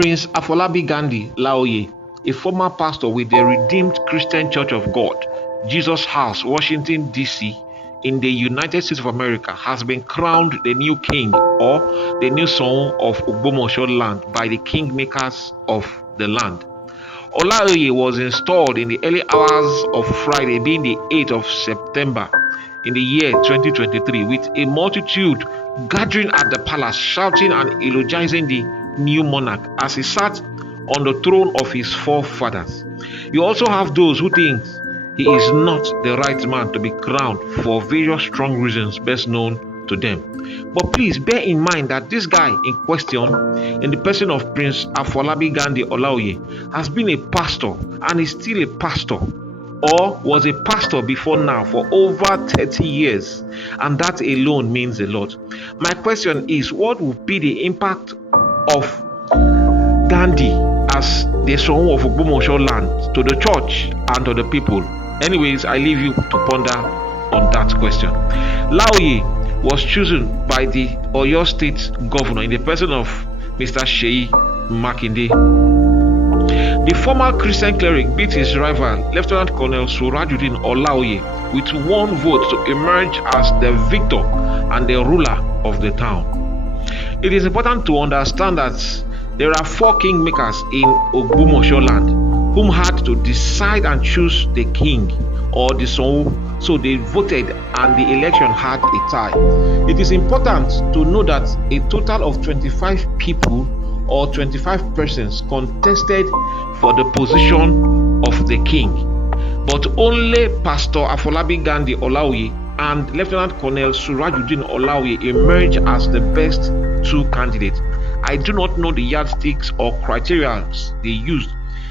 Prince Afolabi Ghandi Olaoye, a former pastor with the Redeemed Christian Church of God, Jesus House, Washington, D.C., in the United States of America, has been crowned the new king or the new Soun of Ogbomosho land by the kingmakers of the land. Olaloye was installed in the early hours of Friday, being the 8th of September in the year 2023, with a multitude gathering at the palace, shouting and eulogizing the new monarch as he sat on the throne of his forefathers. You also have those who think he is not the right man to be crowned for various strong reasons best known to them. But please bear in mind that this guy in question, in the person of Prince Afolabi Ghandi Olaoye, has been a pastor and is still a pastor, or was a pastor before now for over 30 years, and that alone means a lot. My question is, what will be the impact of Ghandi as the Soun of Ogbomosho land to the church and to the people? Anyways, I leave you to ponder on that question. Laoye was chosen by the Oyo State governor in the person of Mr. Seyi Makinde. The former Christian cleric beat his rival, Lieutenant Colonel Surajudeen Olaoye, with one vote to emerge as the victor and the ruler of the town. It is important to understand that there are 4 kingmakers in Ogomosho land whom had to decide and choose the king or the Soun, so they voted and the election had a tie. It is important to know that a total of 25 people or 25 persons contested for the position of the king, but only Pastor Afolabi Ghandi Olaoye and Lieutenant Colonel Surajudeen Olaoye emerged as the best 2 candidates. I do not know the yardsticks or criteria they used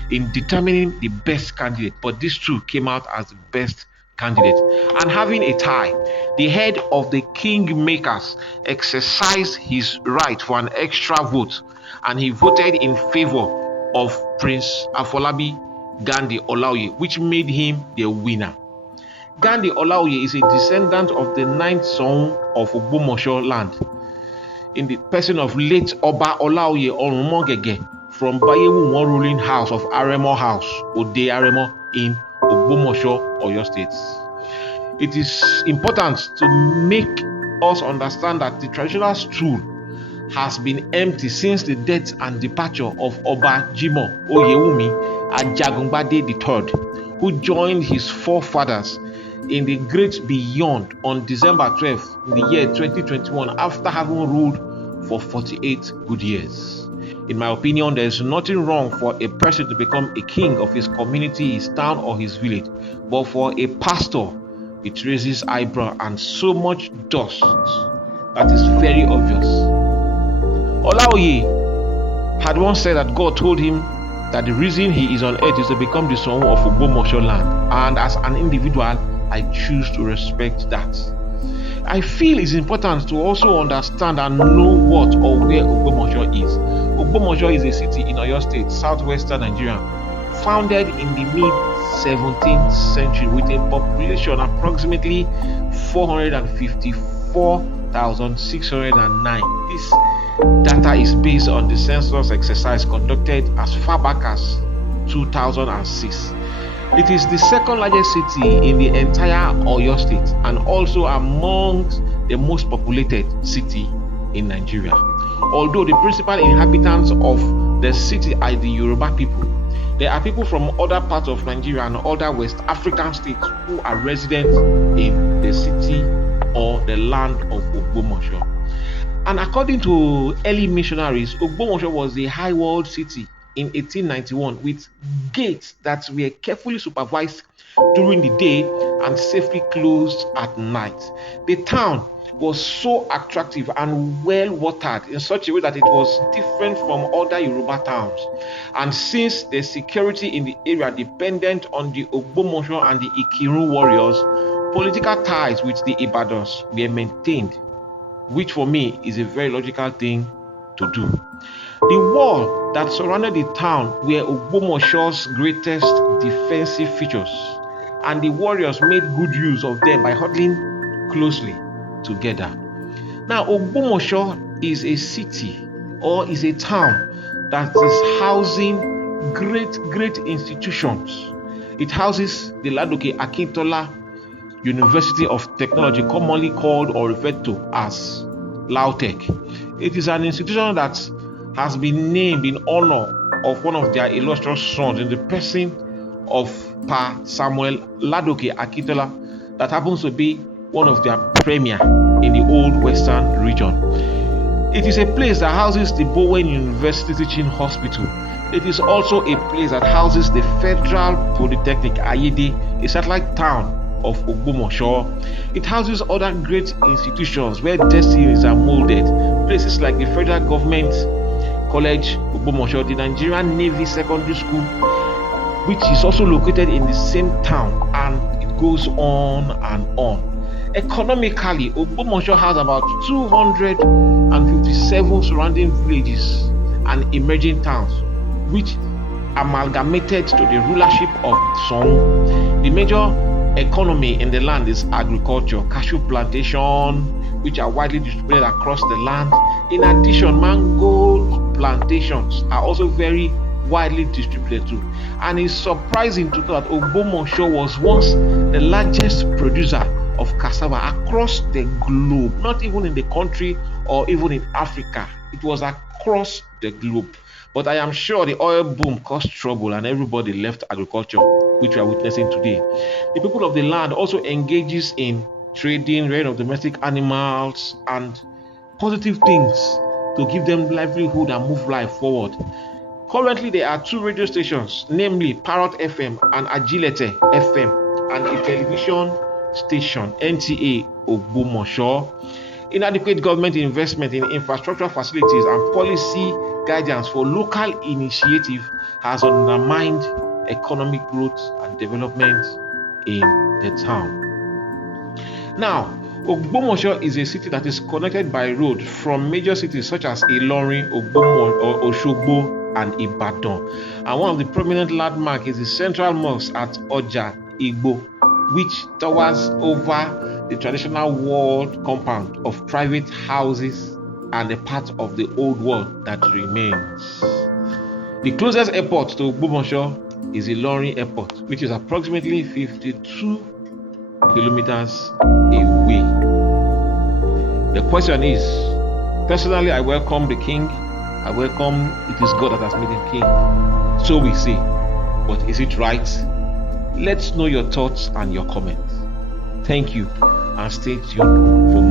in determining the best candidate, but these 2 came out as the best candidate. And having a tie, the head of the kingmakers exercised his right for an extra vote, and he voted in favor of Prince Afolabi Ghandi Olaoye, which made him the winner. Ghandi Olaoye is a descendant of the 9th Soun of Ogbomoso land, in the person of late Oba Laoye Orumogege from Baiyewuwon ruling house of Aremo House, Ode-Aremo in Ogomosho, Oyo State. It is important to make us understand that the traditional stool has been empty since the death and departure of Oba Jimoh Oyewunmi Ajagungbade III, who joined his forefathers in the great beyond on December 12th in the year 2021 after having ruled for 48 good years. In my opinion, there is nothing wrong for a person to become a king of his community, his town, or his village. But for a pastor, it raises eyebrow and so much dust that is very obvious. Olaoye had once said that God told him that the reason he is on earth is to become the Soun of Ogbomosho land, and as an individual, I choose to respect that. I feel it's important to also understand and know what or where Ogomosho is. Ogomosho is a city in Oyo State, southwestern Nigeria, founded in the mid-17th century with a population approximately 454,609. This data is based on the census exercise conducted as far back as 2006. It is the second largest city in the entire Oyo State and also among the most populated city in Nigeria. Although the principal inhabitants of the city are the Yoruba people, there are people from other parts of Nigeria and other West African states who are residents in the city or the land of Ogomosho. And according to early missionaries, Ogomosho was a high-walled city in 1891 with gates that were carefully supervised during the day and safely closed at night. The town was so attractive and well watered in such a way that it was different from other Yoruba towns. And since the security in the area depended on the Ogomosho and the Ikirun warriors, political ties with the Ibadans were maintained, which for me is a very logical thing to do. The wall that surrounded the town were Ogbomosho's greatest defensive features, and the warriors made good use of them by huddling closely together. Now, Ogomosho is a city or is a town that is housing great institutions. It houses the Ladoke Akintola University of Technology, commonly called or referred to as Lautech. It is an institution that has been named in honor of one of their illustrious sons in the person of Pa Samuel Ladoke Akintola, that happens to be one of their premier in the old western region. It is a place that houses the Bowen University Teaching Hospital. It is also a place that houses the Federal Polytechnic Ayede, a satellite town of Ogomosho. It houses other great institutions where destinies are molded. Places like the Federal Government College Ogomosho, the Nigerian Navy Secondary School, which is also located in the same town, and it goes on and on. Economically, Ogomosho has about 257 surrounding villages and emerging towns, which amalgamated to the rulership of Soun. The major economy in the land is agriculture, cashew plantation, which are widely distributed across the land. In addition, mango plantations are also very widely distributed too. And it's surprising to know that Ogomosho was once the largest producer of cassava across the globe, not even in the country or even in Africa. It was across the globe. But I am sure the oil boom caused trouble and everybody left agriculture, which we are witnessing today. The people of the land also engages in trading, rearing of domestic animals, and positive things to give them livelihood and move life forward. Currently, there are 2 radio stations, namely Parrot FM and Agilete FM, and a television station, NTA Ogomosho. Inadequate government investment in infrastructure facilities and policy guidance for local initiative has undermined economic growth and development in the town. Now, Ogomosho is a city that is connected by road from major cities such as Ilorin, Osogbo, and Ibadan. And one of the prominent landmarks is the Central Mosque at Oja Igbo, which towers over the traditional walled compound of private houses and a part of the old world that remains. The closest airport to Ogomosho is Ilorin Airport, which is approximately 52 kilometers away. The question is, personally, I welcome the king. I welcome it is God that has made him king. So we say, but is it right? Let's know your thoughts and your comments. Thank you, and stay tuned for more.